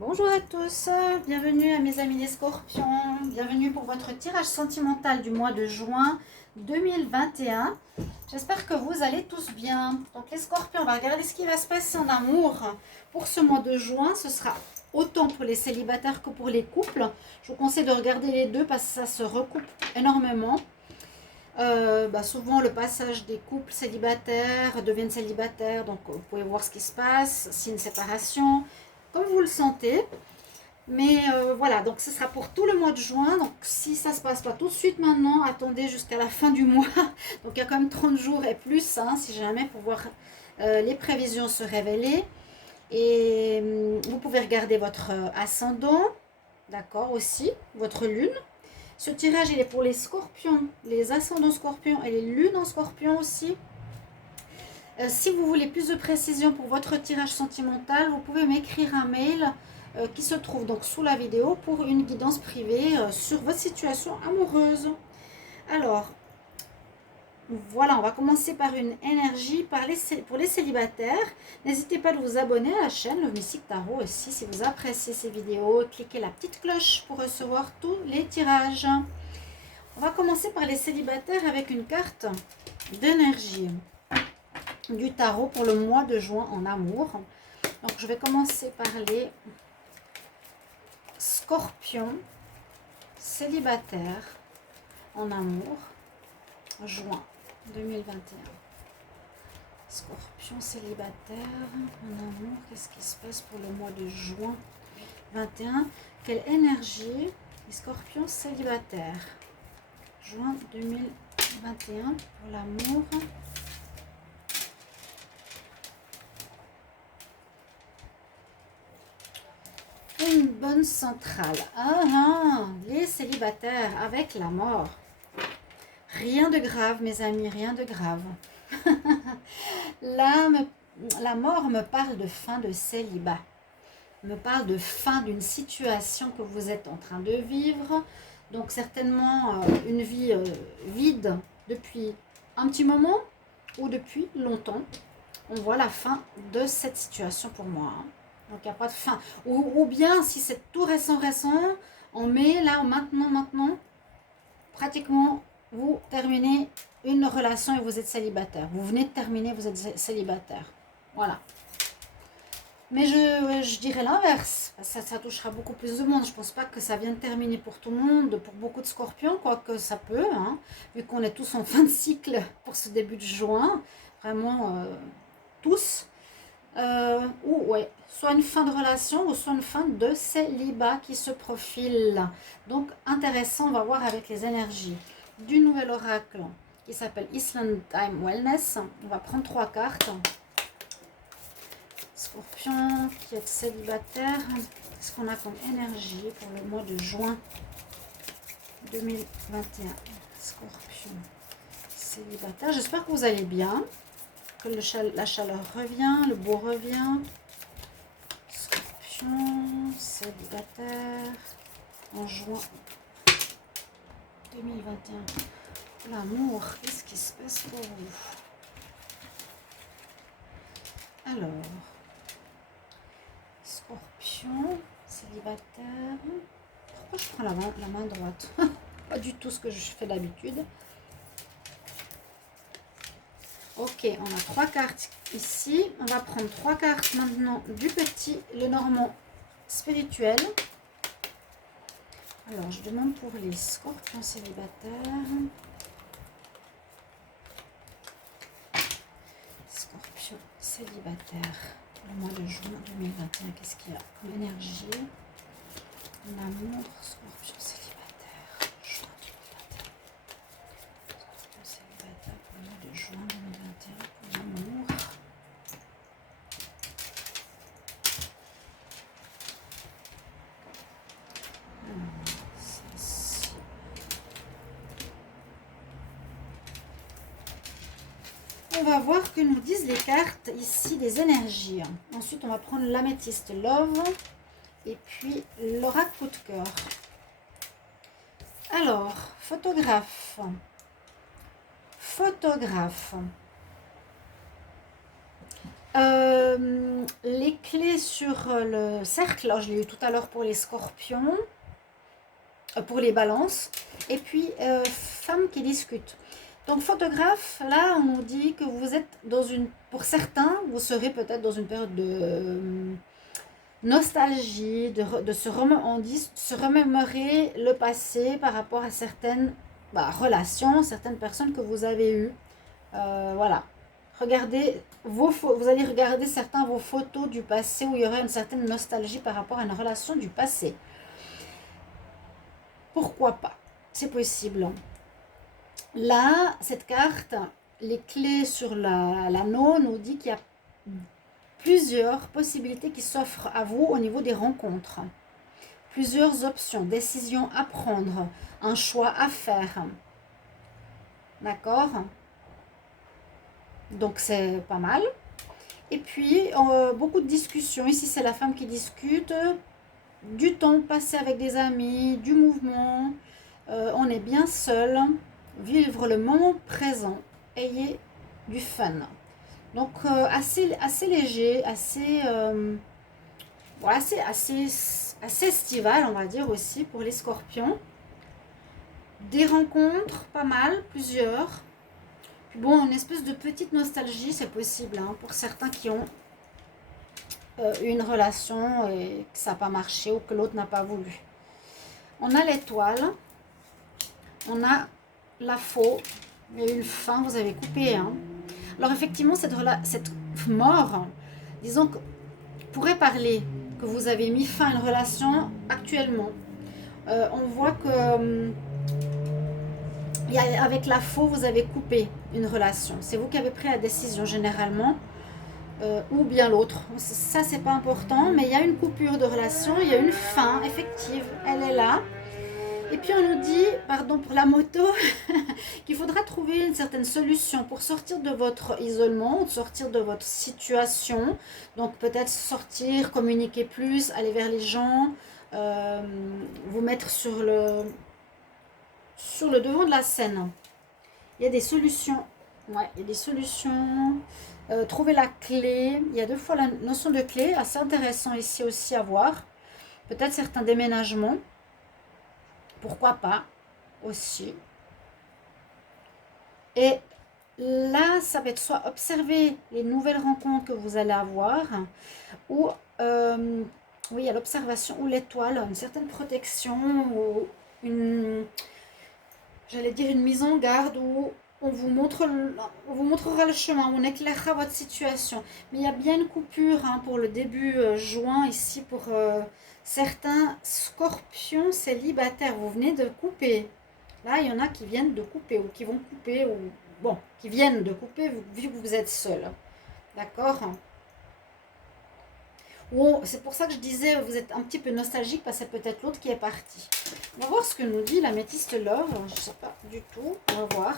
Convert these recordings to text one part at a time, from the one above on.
Bonjour à tous, bienvenue à mes amis les scorpions, bienvenue pour votre tirage sentimental du mois de juin 2021. J'espère que vous allez tous bien. Donc les scorpions, on va regarder ce qui va se passer en amour pour ce mois de juin. Ce sera autant pour les célibataires que pour les couples. Je vous conseille de regarder les deux parce que ça se recoupe énormément. Souvent le passage des couples célibataires deviennent célibataires, donc vous pouvez voir ce qui se passe, si une séparation, comme vous le sentez. Mais voilà, donc ce sera pour tout le mois de juin. Donc si ça ne se passe pas tout de suite maintenant, attendez jusqu'à la fin du mois. Donc il y a quand même 30 jours et plus, hein, si jamais, pour voir les prévisions se révéler. Et vous pouvez regarder votre ascendant, d'accord, aussi, votre lune. Ce tirage, il est pour les scorpions, les ascendants scorpions et les lunes en scorpion aussi. Si vous voulez plus de précision pour votre tirage sentimental, vous pouvez m'écrire un mail qui se trouve donc sous la vidéo pour une guidance privée sur votre situation amoureuse. Alors, voilà, on va commencer par une énergie pour les célibataires. N'hésitez pas à vous abonner à la chaîne Le Mystique Tarot aussi si vous appréciez ces vidéos. Cliquez la petite cloche pour recevoir tous les tirages. On va commencer par les célibataires avec une carte d'énergie du tarot pour le mois de juin en amour. Donc je vais commencer par les scorpions célibataires en amour, juin 2021. Scorpion célibataire en amour, qu'est-ce qui se passe pour le mois de juin 21? Quelle énergie les scorpions célibataires juin 2021 pour l'amour? Une bonne centrale. Les célibataires avec la mort. Rien de grave, mes amis, rien de grave. La mort me parle de fin de célibat. Me parle de fin d'une situation que vous êtes en train de vivre. Donc certainement une vie vide depuis un petit moment ou depuis longtemps. On voit la fin de cette situation pour moi. Donc il n'y a pas de fin. Ou bien si c'est tout récent, on met là, maintenant, pratiquement, vous terminez une relation et vous êtes célibataire. Vous venez de terminer, vous êtes célibataire. Voilà. Mais je dirais l'inverse. Ça touchera beaucoup plus de monde. Je ne pense pas que ça vienne terminer pour tout le monde, pour beaucoup de scorpions, quoique ça peut, hein, vu qu'on est tous en fin de cycle pour ce début de juin. Vraiment, tous. Soit une fin de relation ou soit une fin de célibat qui se profile. Donc intéressant, on va voir avec les énergies du nouvel oracle qui s'appelle Island Time Wellness. On va prendre 3 cartes. Scorpion qui est célibataire, qu'est-ce qu'on a comme énergie pour le mois de juin 2021? Scorpion célibataire, j'espère que vous allez bien, que la chaleur revient, le beau revient. Scorpion célibataire en juin 2021. L'amour, qu'est-ce qui se passe pour vous? Alors, Scorpion célibataire. Pourquoi je prends la main droite? Pas du tout ce que je fais d'habitude. Ok, on a 3 cartes ici. On va prendre 3 cartes maintenant du petit Lenormand spirituel. Alors, je demande pour les scorpions célibataires. Scorpion célibataire. Le mois de juin 2021, qu'est-ce qu'il y a comme énergie? L'amour, scorpion célibataire. Juin 2021. Scorpion célibataire pour le mois de juin 2021 pour l'amour. On va voir que nous disent les cartes ici des énergies. Ensuite, on va prendre l'améthyste Love et puis l'oracle coup de cœur. Alors, photographe. Les clés sur le cercle, alors je l'ai eu tout à l'heure pour les scorpions, pour les balances, et puis femmes qui discutent. Donc photographe, là on nous dit que vous êtes dans une, pour certains, vous serez peut-être dans une période de nostalgie, de se remémorer le passé par rapport à certaines relations, certaines personnes que vous avez eues. Voilà. Regardez vous allez regarder certains vos photos du passé où il y aurait une certaine nostalgie par rapport à une relation du passé. Pourquoi pas? C'est possible. Là, cette carte, les clés sur l'anneau nous dit qu'il y a plusieurs possibilités qui s'offrent à vous au niveau des rencontres. Plusieurs options, décisions à prendre, un choix à faire. D'accord? Donc c'est pas mal. Et puis, beaucoup de discussions. Ici, c'est la femme qui discute. Du temps passé avec des amis, du mouvement. On est bien seul. Vivre le moment présent. Ayez du fun. Donc, assez léger, assez estival, on va dire aussi, pour les scorpions. Des rencontres, pas mal, plusieurs. Puis bon, une espèce de petite nostalgie, c'est possible, hein, pour certains qui ont une relation et que ça n'a pas marché ou que l'autre n'a pas voulu. On a l'étoile, on a la faux, il y a eu une fin, vous avez coupé. Hein. Alors effectivement, cette mort, disons que pourrait parler que vous avez mis fin à une relation actuellement. On voit que avec la faux, vous avez coupé une relation. C'est vous qui avez pris la décision généralement. Ou bien l'autre. Ça, c'est pas important, mais il y a une coupure de relation, il y a une fin effective, elle est là. Et puis on nous dit, pardon pour la moto, qu'il faudra trouver une certaine solution pour sortir de votre isolement, sortir de votre situation. Donc peut-être sortir, communiquer plus, aller vers les gens, vous mettre sur le devant de la scène. Il y a des solutions. Ouais, il y a des solutions. Trouver la clé. Il y a 2 fois la notion de clé. Assez intéressant ici aussi à voir. Peut-être certains déménagements. Pourquoi pas aussi. Et là, ça va être soit observer les nouvelles rencontres que vous allez avoir, ou oui, il y a l'observation ou l'étoile, une certaine protection, ou j'allais dire une mise en garde, ou on vous montrera le chemin, on éclairera votre situation. Mais il y a bien une coupure hein, pour le début juin ici pour certains scorpions célibataires. Vous venez de couper. Là, il y en a qui viennent de couper ou qui vont couper, ou bon, qui viennent de couper vu que vous êtes seul. D'accord? C'est pour ça que je disais, vous êtes un petit peu nostalgique parce que c'est peut-être l'autre qui est parti. On va voir ce que nous dit l'améthyste love. Je ne sais pas du tout. On va voir.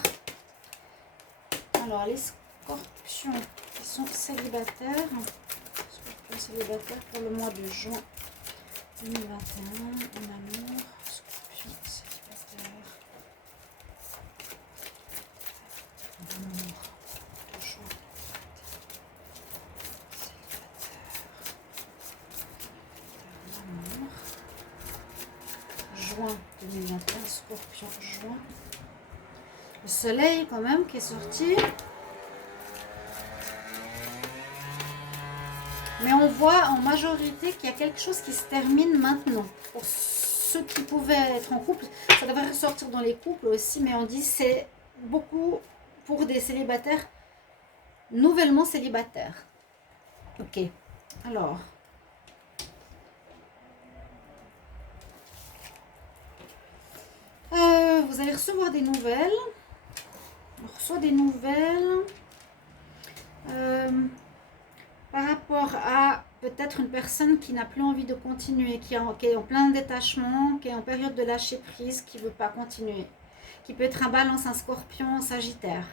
Alors, les scorpions qui sont célibataires. Scorpions célibataires pour le mois de juin 2021. En amour. Scorpions célibataires. En amour. De juin. Juin 2021, Scorpion, juin. Le soleil quand même qui est sorti. Mais on voit en majorité qu'il y a quelque chose qui se termine maintenant. Pour ceux qui pouvaient être en couple, ça devrait ressortir dans les couples aussi, mais on dit c'est beaucoup pour des célibataires, nouvellement célibataires. Ok, alors... vous allez recevoir des nouvelles. On reçoit des nouvelles par rapport à peut-être une personne qui n'a plus envie de continuer, qui est en plein détachement, qui est en période de lâcher prise, qui ne veut pas continuer. Qui peut être un balance, un scorpion, un sagittaire.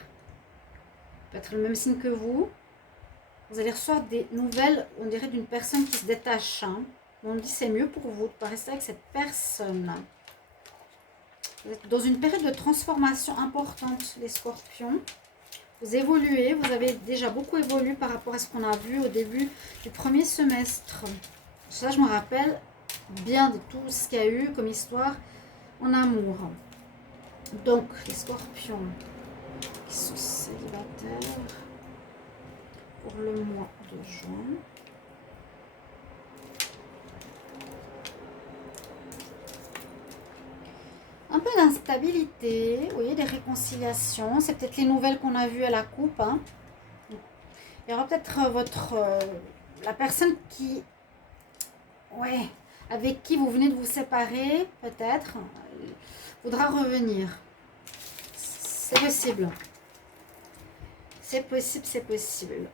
Peut-être le même signe que vous. Vous allez recevoir des nouvelles, on dirait d'une personne qui se détache. Hein. On dit c'est mieux pour vous de ne pas rester avec cette personne. Vous êtes dans une période de transformation importante, les scorpions. Vous évoluez, vous avez déjà beaucoup évolué par rapport à ce qu'on a vu au début du premier semestre. Ça, je me rappelle bien de tout ce qu'il y a eu comme histoire en amour. Donc, les scorpions qui sont célibataires pour le mois de juin. Un peu d'instabilité, oui, des réconciliations. C'est peut-être les nouvelles qu'on a vues à la coupe. Hein. Il y aura peut-être la personne qui, ouais, avec qui vous venez de vous séparer, peut-être, voudra revenir. C'est possible. C'est possible, c'est possible.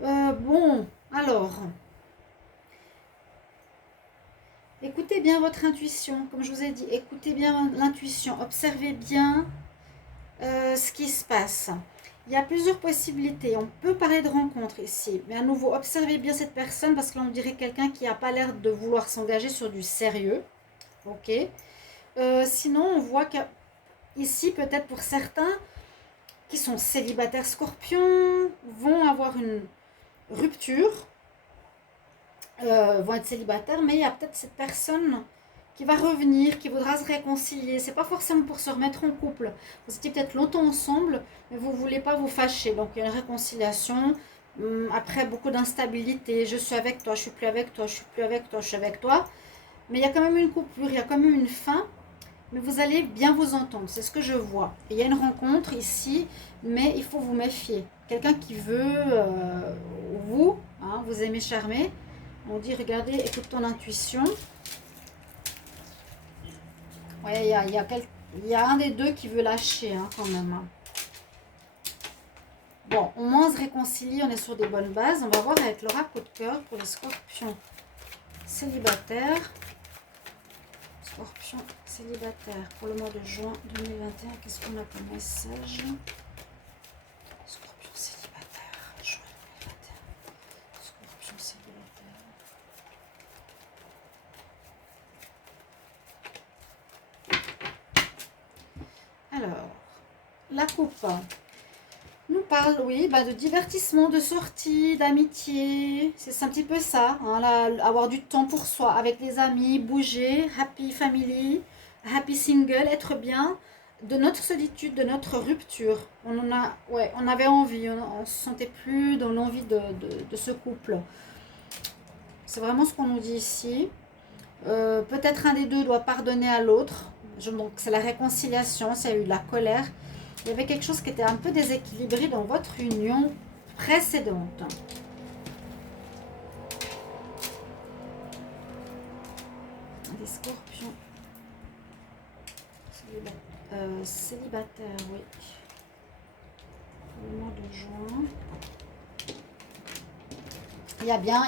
Bon, alors, écoutez bien votre intuition, comme je vous ai dit, écoutez bien l'intuition, observez bien ce qui se passe. Il y a plusieurs possibilités, on peut parler de rencontre ici, mais à nouveau, observez bien cette personne parce que là on dirait quelqu'un qui n'a pas l'air de vouloir s'engager sur du sérieux, ok. Sinon, on voit qu'ici, peut-être pour certains qui sont célibataires scorpions, vont avoir une rupture, vont être célibataires, mais il y a peut-être cette personne qui va revenir, qui voudra se réconcilier. C'est pas forcément pour se remettre en couple. Vous étiez peut-être longtemps ensemble, mais vous voulez pas vous fâcher. Donc il y a une réconciliation. Après beaucoup d'instabilité, je suis avec toi, je suis plus avec toi, je suis plus avec toi, je suis avec toi. Mais il y a quand même une coupure, il y a quand même une fin. Mais vous allez bien vous entendre, c'est ce que je vois. Il y a une rencontre ici, mais il faut vous méfier. Quelqu'un qui veut vous, hein, vous aimez charmer. On dit, regardez, écoute ton intuition. Ouais, il y a un des deux qui veut lâcher hein, quand même. Hein. Bon, au moins on se réconcilie, on est sur des bonnes bases. On va voir avec l'oracle coup de cœur pour les scorpions célibataires. Scorpion célibataire pour le mois de juin 2021. Qu'est-ce qu'on a comme message? Scorpion célibataire, juin 2021. Scorpion célibataire. Alors, la coupe nous parle, oui, de divertissement, de sortie, d'amitié. C'est un petit peu ça, hein, avoir du temps pour soi, avec les amis, bouger, happy family, happy single, être bien de notre solitude, de notre rupture. On avait envie, on ne se sentait plus dans l'envie de ce couple. C'est vraiment ce qu'on nous dit ici. Peut-être un des deux doit pardonner à l'autre. Donc c'est la réconciliation, ça a eu de la colère. Il y avait quelque chose qui était un peu déséquilibré dans votre union précédente. Des scorpions. Célibataire, oui. Le mois de juin. Il y a bien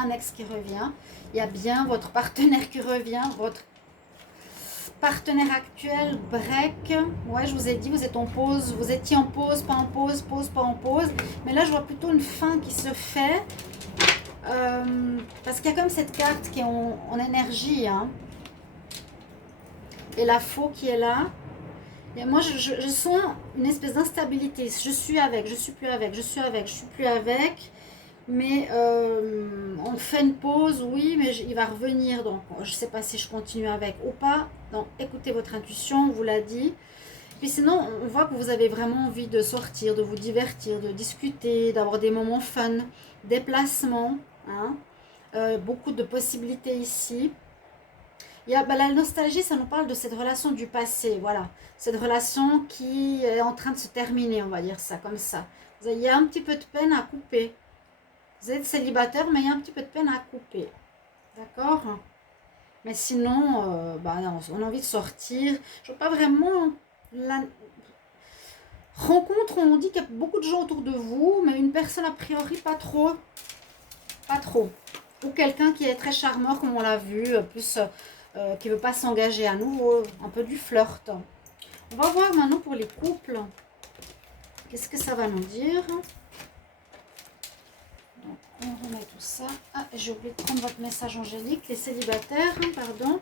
un ex qui revient. Il y a bien votre partenaire qui revient, votre partenaire actuel, break. Ouais, je vous ai dit, vous êtes en pause, vous étiez en pause, pas en pause, pause, pas en pause. Mais là, je vois plutôt une fin qui se fait. Parce qu'il y a comme cette carte qui est en énergie. Hein. Et la faux qui est là. Et moi, je sens une espèce d'instabilité. Je suis avec, je suis plus avec, je suis avec, je suis plus avec. Mais on fait une pause, oui, mais il va revenir. Donc, je ne sais pas si je continue avec ou pas. Donc, écoutez votre intuition, on vous l'a dit. Puis sinon, on voit que vous avez vraiment envie de sortir, de vous divertir, de discuter, d'avoir des moments fun, déplacements. Hein. Beaucoup de possibilités ici. Il y a, la nostalgie, ça nous parle de cette relation du passé. Voilà, cette relation qui est en train de se terminer, on va dire ça comme ça. Il y a un petit peu de peine à couper. Vous êtes célibataire, mais il y a un petit peu de peine à couper. D'accord? Mais sinon, non, on a envie de sortir. Je ne vois pas vraiment la rencontre. On dit qu'il y a beaucoup de gens autour de vous, mais une personne a priori pas trop. Pas trop. Ou quelqu'un qui est très charmeur, comme on l'a vu, plus qui ne veut pas s'engager à nouveau. Un peu du flirt. On va voir maintenant pour les couples. Qu'est-ce que ça va nous dire? Donc, on remet tout ça. Ah, j'ai oublié de prendre votre message angélique. Les célibataires, pardon.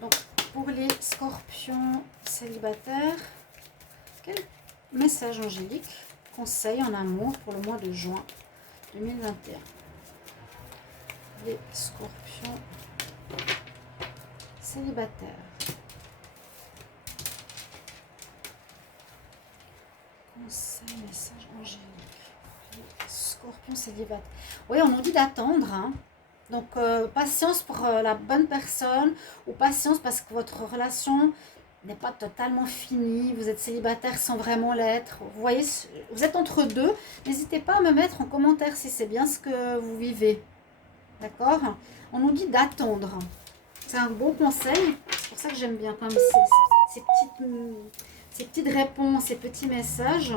Donc, pour les scorpions célibataires, quel message angélique, conseil en amour pour le mois de juin 2021. Les scorpions célibataires. Conseil, message angélique. Les scorpions célibataires. Oui, on nous dit d'attendre, hein. Donc, patience pour la bonne personne ou patience parce que votre relation n'est pas totalement finie. Vous êtes célibataire sans vraiment l'être. Vous voyez, vous êtes entre deux. N'hésitez pas à me mettre en commentaire si c'est bien ce que vous vivez. D'accord? On nous dit d'attendre. C'est un bon conseil. C'est pour ça que j'aime bien quand même ces petites réponses, ces petits messages.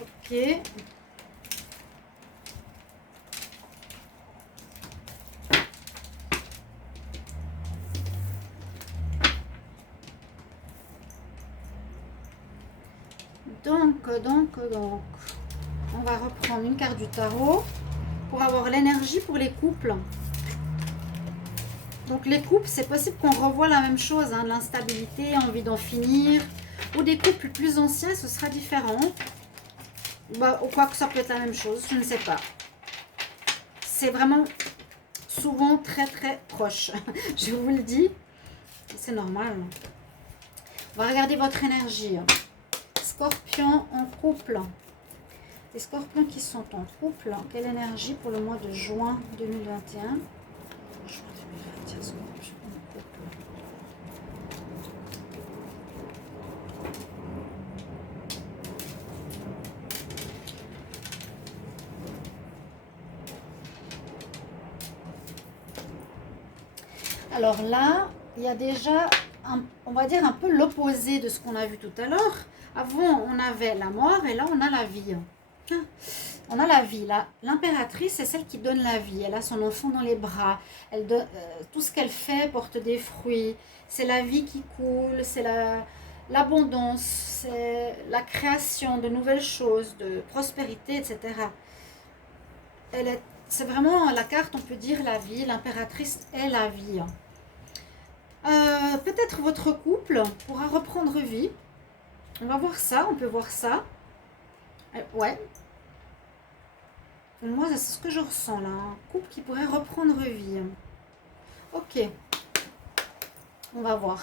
Ok. Donc, on va reprendre une carte du tarot pour avoir l'énergie pour les couples. Donc les couples, c'est possible qu'on revoie la même chose, hein, de l'instabilité, envie d'en finir. Ou des couples plus anciens, ce sera différent. Bah, ou quoi que ça peut être la même chose, je ne sais pas. C'est vraiment souvent très très proche, je vous le dis. C'est normal. On va regarder votre énergie. Scorpion en couple. Les scorpions qui sont en couple, quelle énergie pour le mois de juin 2021? Juin 2021, scorpion en couple. Alors là, il y a déjà, on va dire, un peu l'opposé de ce qu'on a vu tout à l'heure. Avant, on avait la mort et là, on a la vie. On a la vie. L'impératrice, c'est celle qui donne la vie. Elle a son enfant dans les bras. Elle donne, tout ce qu'elle fait porte des fruits. C'est la vie qui coule, c'est l'abondance, c'est la création de nouvelles choses, de prospérité, etc. C'est vraiment la carte, on peut dire, la vie. L'impératrice est la vie. Peut-être votre couple pourra reprendre vie. On va voir ça, on peut voir ça. Ouais. Moi, c'est ce que je ressens là. Un couple qui pourrait reprendre vie. Ok. On va voir.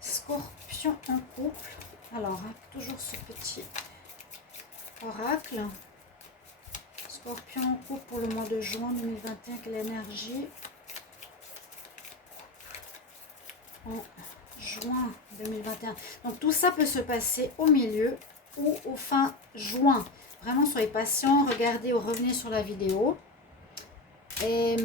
Scorpion en couple. Alors, toujours ce petit oracle. Scorpion en couple pour le mois de juin 2021. Quelle énergie? En juin 2021. Donc tout ça peut se passer au milieu ou au fin juin. Vraiment, soyez patient, regardez ou revenez sur la vidéo. Et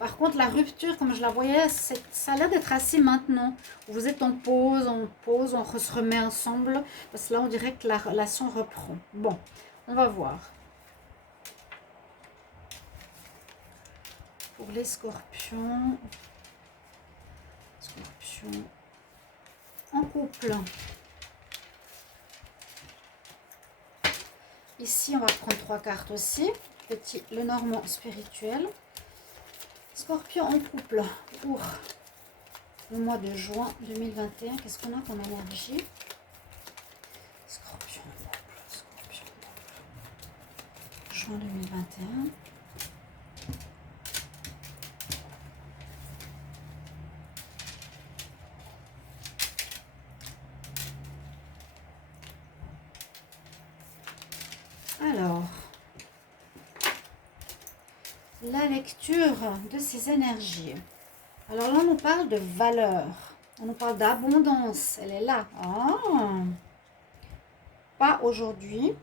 par contre, la rupture, comme je la voyais, ça a l'air d'être assez maintenant. Vous êtes en pause, on se remet ensemble. Parce que là, on dirait que la relation reprend. Bon, on va voir. Pour les scorpions. Scorpion en couple. Ici, on va prendre 3 cartes aussi. Petit Lenormand spirituel. Scorpion en couple pour le mois de juin 2021. Qu'est-ce qu'on a comme énergie? Scorpion en couple. Scorpion en couple. Juin 2021. Alors, la lecture de ces énergies. Alors là, on nous parle de valeur. On nous parle d'abondance. Elle est là. Oh. Pas aujourd'hui.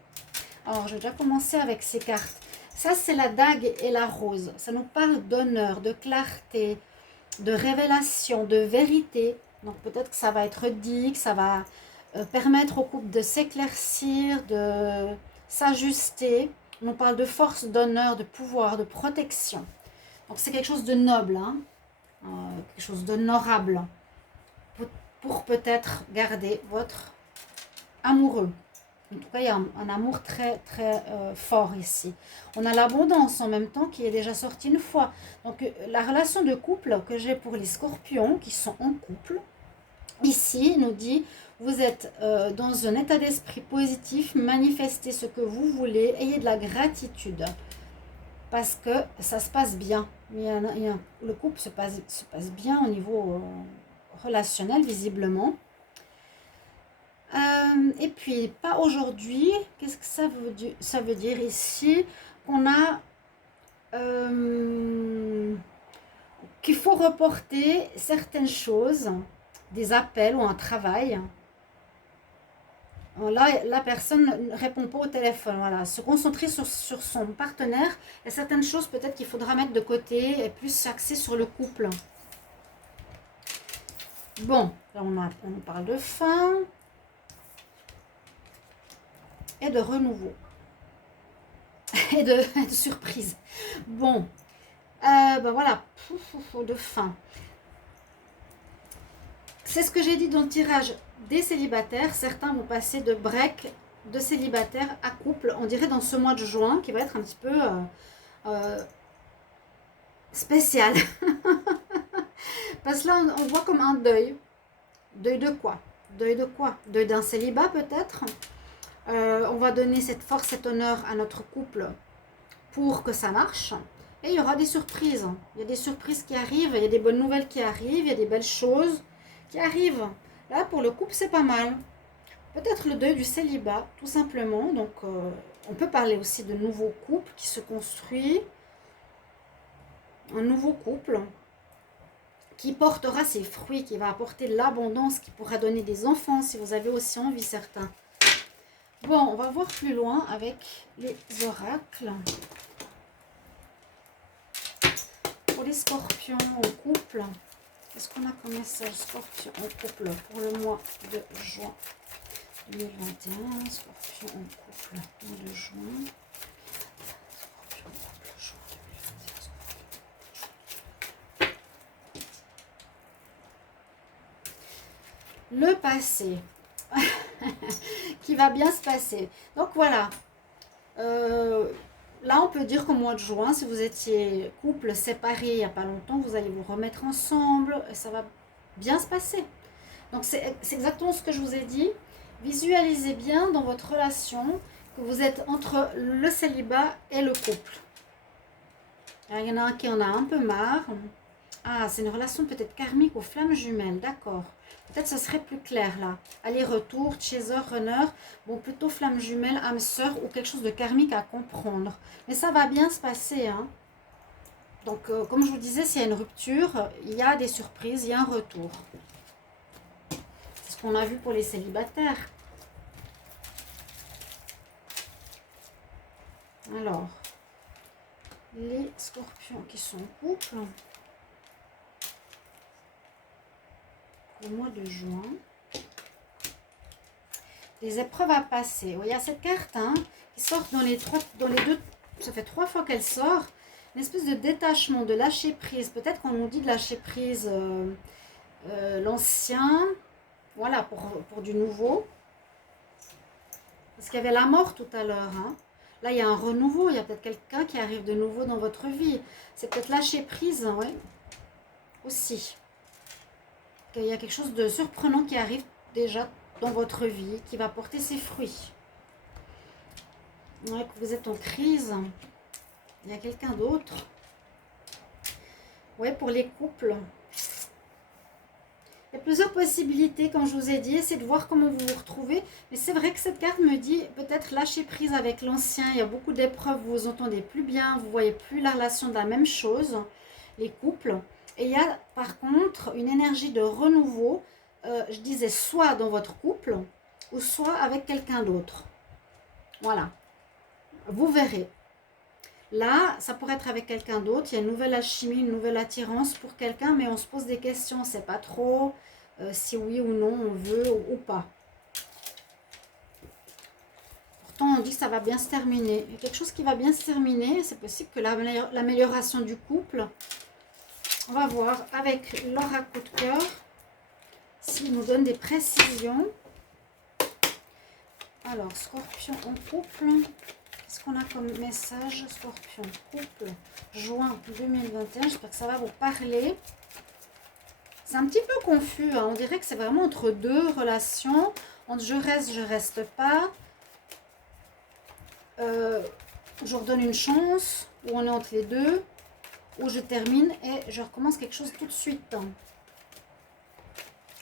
Alors, je vais déjà commencer avec ces cartes. Ça, c'est la dague et la rose. Ça nous parle d'honneur, de clarté, de révélation, de vérité. Donc, peut-être que ça va être dit, que ça va permettre au couple de s'éclaircir, de s'ajuster. On nous parle de force, d'honneur, de pouvoir, de protection. Donc c'est quelque chose de noble, hein, quelque chose d'honorable pour peut-être garder votre amoureux. En tout cas, il y a un amour très, très fort ici. On a l'abondance en même temps qui est déjà sortie une fois. Donc, la relation de couple que j'ai pour les scorpions qui sont en couple, ici, nous dit, vous êtes dans un état d'esprit positif, manifestez ce que vous voulez, ayez de la gratitude. Parce que ça se passe bien. Le couple se passe bien au niveau relationnel, visiblement. Et puis, pas aujourd'hui. Qu'est-ce que ça veut dire ici? Qu'on a... qu'il faut reporter certaines choses, des appels ou un travail. Là, la personne ne répond pas au téléphone. Voilà. Se concentrer sur son partenaire. Il y a certaines choses peut-être qu'il faudra mettre de côté et plus s'axer sur le couple. Bon, là on parle de fin et de renouveau. Et de surprise. Bon, ben voilà, de fin. C'est ce que j'ai dit dans le tirage des célibataires. Certains vont passer de break de célibataire à couple, on dirait dans ce mois de juin, qui va être un petit peu spécial. Parce que là, on voit comme un deuil. Deuil de quoi? Deuil de quoi? Deuil d'un célibat peut-être. On va donner cette force, cet honneur à notre couple pour que ça marche. Et il y aura des surprises. Il y a des surprises qui arrivent, il y a des bonnes nouvelles qui arrivent, il y a des belles choses qui arrivent. Là, pour le couple, c'est pas mal. Peut-être le deuil du célibat, tout simplement. Donc, on peut parler aussi de nouveaux couples qui se construit. Un nouveau couple qui portera ses fruits, qui va apporter l'abondance, qui pourra donner des enfants si vous avez aussi envie, certains. Bon, on va voir plus loin avec les oracles. Pour les scorpions en couple, qu'est-ce qu'on a comme message scorpion en couple pour le mois de juin 2021? Scorpion en couple, mois de juin. Scorpion en couple, juin 2021. Le passé qui va bien se passer. Donc voilà. Là, on peut dire qu'au mois de juin, si vous étiez couple séparé il n'y a pas longtemps, vous allez vous remettre ensemble et ça va bien se passer. Donc, c'est exactement ce que je vous ai dit. Visualisez bien dans votre relation que vous êtes entre le célibat et le couple. Alors, il y en a un qui en a un peu marre. Ah, c'est une relation peut-être karmique aux flammes jumelles, d'accord. Peut-être ce serait plus clair là. Aller-retour, chaser, runner. Bon, plutôt flamme jumelle, âme sœur ou quelque chose de karmique à comprendre. Mais ça va bien se passer. Hein. Donc, comme je vous disais, s'il y a une rupture, il y a des surprises, il y a un retour. C'est ce qu'on a vu pour les célibataires. Alors, les scorpions qui sont en couple. Le mois de juin. Les épreuves à passer. Oui, il y a cette carte hein, qui sort dans les deux. Ça fait 3 fois qu'elle sort. Une espèce de détachement, de lâcher prise. Peut-être qu'on nous dit de lâcher prise l'ancien. Voilà, pour du nouveau. Parce qu'il y avait la mort tout à l'heure. Hein. Là, il y a un renouveau. Il y a peut-être quelqu'un qui arrive de nouveau dans votre vie. C'est peut-être lâcher prise, hein, ouais. Aussi. Il y a quelque chose de surprenant qui arrive déjà dans votre vie, qui va porter ses fruits. Ouais, que vous êtes en crise. Il y a quelqu'un d'autre. Ouais, pour les couples. Il y a plusieurs possibilités, comme je vous ai dit. C'est de voir comment vous vous retrouvez. Mais c'est vrai que cette carte me dit peut-être lâcher prise avec l'ancien. Il y a beaucoup d'épreuves, vous vous entendez plus bien. Vous ne voyez plus la relation de la même chose, les couples. Et il y a par contre une énergie de renouveau, je disais soit dans votre couple ou soit avec quelqu'un d'autre. Voilà, vous verrez. Là, ça pourrait être avec quelqu'un d'autre, il y a une nouvelle alchimie, une nouvelle attirance pour quelqu'un, mais on se pose des questions, on ne sait pas trop si oui ou non on veut ou pas. Pourtant, on dit que ça va bien se terminer. Il y a quelque chose qui va bien se terminer, c'est possible que l'amélioration du couple. On va voir avec l'oracle coup de cœur s'il nous donne des précisions. Alors, Scorpion en couple. Qu'est-ce qu'on a comme message? Scorpion, couple, juin 2021. J'espère que ça va vous parler. C'est un petit peu confus. Hein. On dirait que c'est vraiment entre deux relations. Entre je reste pas. Je redonne une chance. Ou on est entre les deux. Ou je termine et je recommence quelque chose tout de suite.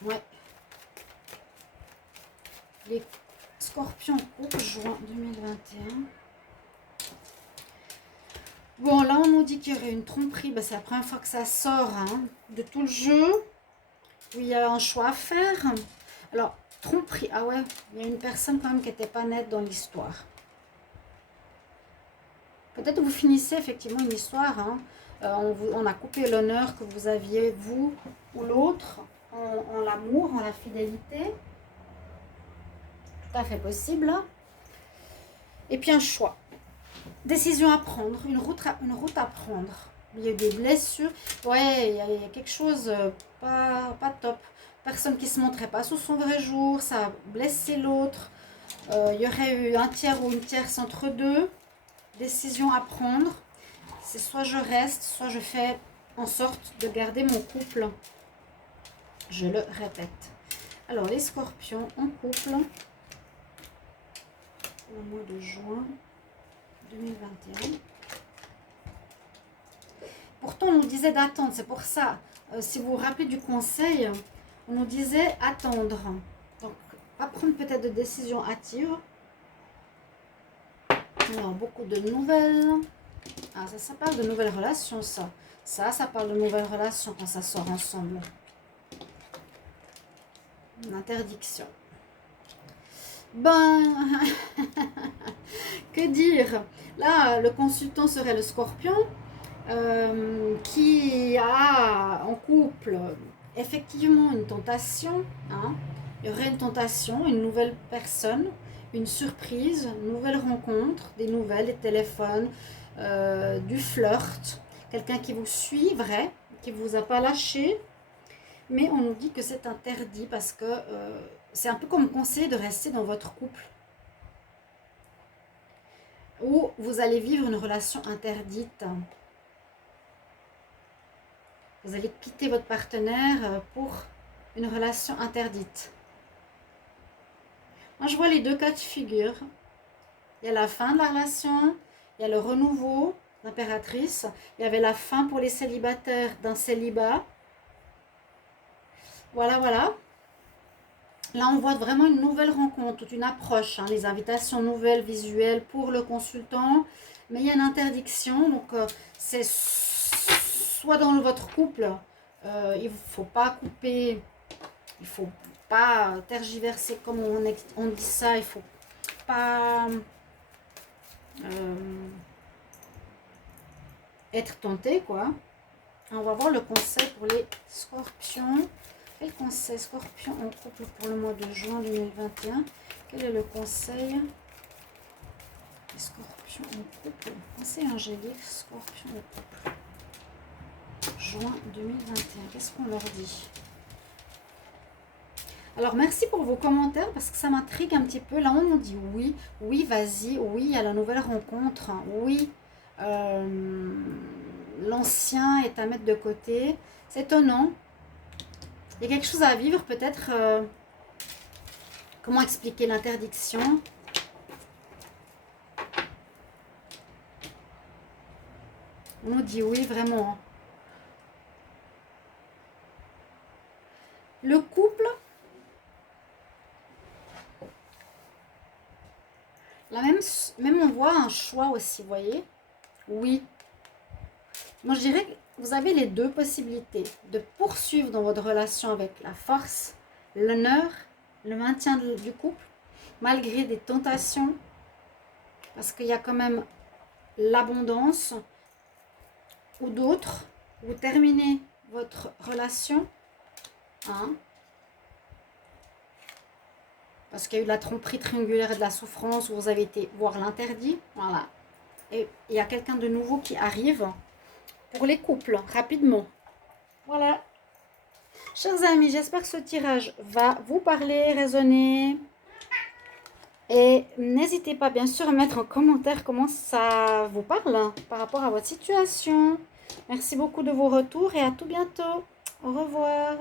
Ouais. Les Scorpions couple, juin 2021. Bon, là, on nous dit qu'il y aurait une tromperie. Ben, c'est la première fois que ça sort hein, de tout le jeu. Où il y a un choix à faire. Alors, tromperie. Ah ouais, il y a une personne quand même qui n'était pas nette dans l'histoire. Peut-être vous finissez effectivement une histoire. Hein. On a coupé l'honneur que vous aviez, vous ou l'autre, en l'amour, en la fidélité. Tout à fait possible. Et puis un choix. Décision à prendre, une route à prendre. Il y a eu des blessures. Ouais, il y a quelque chose pas top. Personne qui ne se montrait pas sous son vrai jour. Ça a blessé l'autre. Il y aurait eu un tiers ou une tierce entre deux. Décision à prendre. C'est soit je reste, soit je fais en sorte de garder mon couple. Je le répète. Alors, les Scorpions en couple. Au mois de juin 2021. Pourtant, on nous disait d'attendre. C'est pour ça, si vous vous rappelez du conseil, on nous disait attendre. Donc, pas prendre peut-être de décisions hâtives. Alors, beaucoup de nouvelles. Ah, ça parle de nouvelles relations, ça. Ça parle de nouvelles relations quand ça sort ensemble. Une interdiction. Ben, que dire? Là, le consultant serait le Scorpion qui a en couple effectivement une tentation. Hein. Il y aurait une tentation, une nouvelle personne, une surprise, une nouvelle rencontre, des nouvelles, des téléphones, du flirt, quelqu'un qui vous suivrait, qui ne vous a pas lâché. Mais on nous dit que c'est interdit parce que c'est un peu comme conseiller de rester dans votre couple. Ou vous allez vivre une relation interdite. Vous allez quitter votre partenaire pour une relation interdite. Moi, je vois les deux cas de figure. Il y a la fin de la relation, il y a le renouveau, l'impératrice. Il y avait la fin pour les célibataires d'un célibat. Voilà, voilà. Là, on voit vraiment une nouvelle rencontre, toute une approche. Hein, les invitations nouvelles, visuelles pour le consultant. Mais il y a une interdiction. Donc, c'est soit dans votre couple, il ne faut pas couper, il ne faut pas tergiverser comme on dit ça. Il ne faut pas être tenté, quoi. On va voir le conseil pour les Scorpions. Quel conseil Scorpion en couple pour le mois de juin 2021? Quel est le conseil des Scorpions en couple? Conseil angélique, Scorpion en couple. Juin 2021. Qu'est-ce qu'on leur dit? Alors, merci pour vos commentaires parce que ça m'intrigue un petit peu. Là, on nous dit oui, oui, vas-y, oui, il y a la nouvelle rencontre, oui, l'ancien est à mettre de côté. C'est étonnant. Il y a quelque chose à vivre, peut-être. Comment expliquer l'interdiction? On nous dit oui, vraiment. Le couple, là même on voit un choix aussi, vous voyez? Oui. Moi, je dirais que vous avez les deux possibilités de poursuivre dans votre relation avec la force, l'honneur, le maintien du couple, malgré des tentations, parce qu'il y a quand même l'abondance, ou d'autres, vous terminez votre relation, hein, parce qu'il y a eu de la tromperie triangulaire et de la souffrance, où vous avez été voir l'interdit, voilà. Et il y a quelqu'un de nouveau qui arrive pour les couples, rapidement. Voilà. Chers amis, j'espère que ce tirage va vous parler, résonner. Et n'hésitez pas bien sûr à mettre en commentaire comment ça vous parle par rapport à votre situation. Merci beaucoup de vos retours et à tout bientôt. Au revoir.